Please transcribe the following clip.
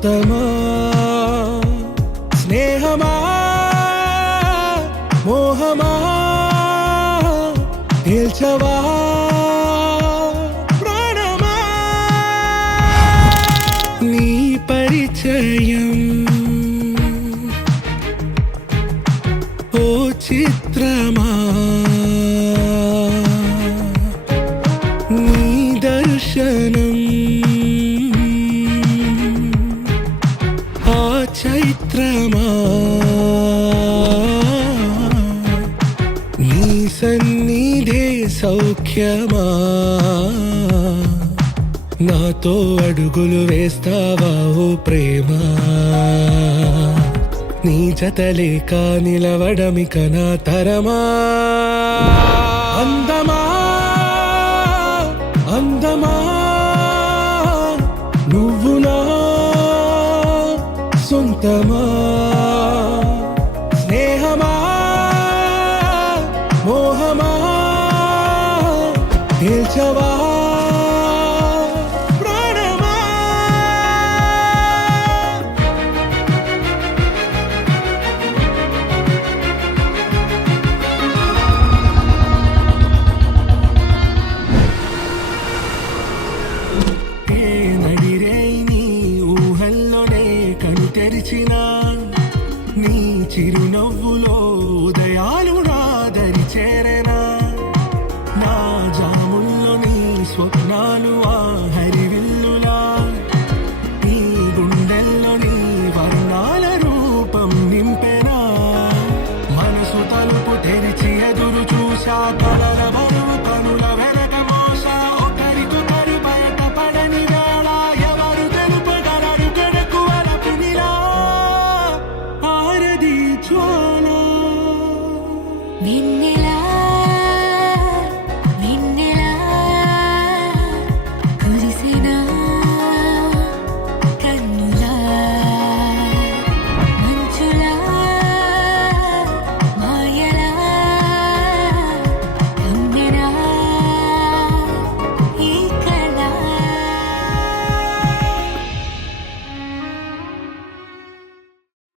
సొంతమా స్నేహమా మోహమా తేల్చవా ప్రాణమా నీ పరిచయం ఓ చిత్రమా నీ దర్శనం ఆ చైత్రమా నీ సన్నిధే సౌఖ్యమా నాతో అడుగులు వేస్తావా ఓ ప్రేమ నీ జతలేక నిలవడమిక నా తరమా అందమా అందమా నువ్వు నా సొంతమా స్నేహమా మోహమా తేల్చవా ప్రాణమా ఏ నడిరే నీ ఊహల్లోనే కను తెరిచిన నీ చిరునవ్వులో ఉదయాలు నా దరి చేర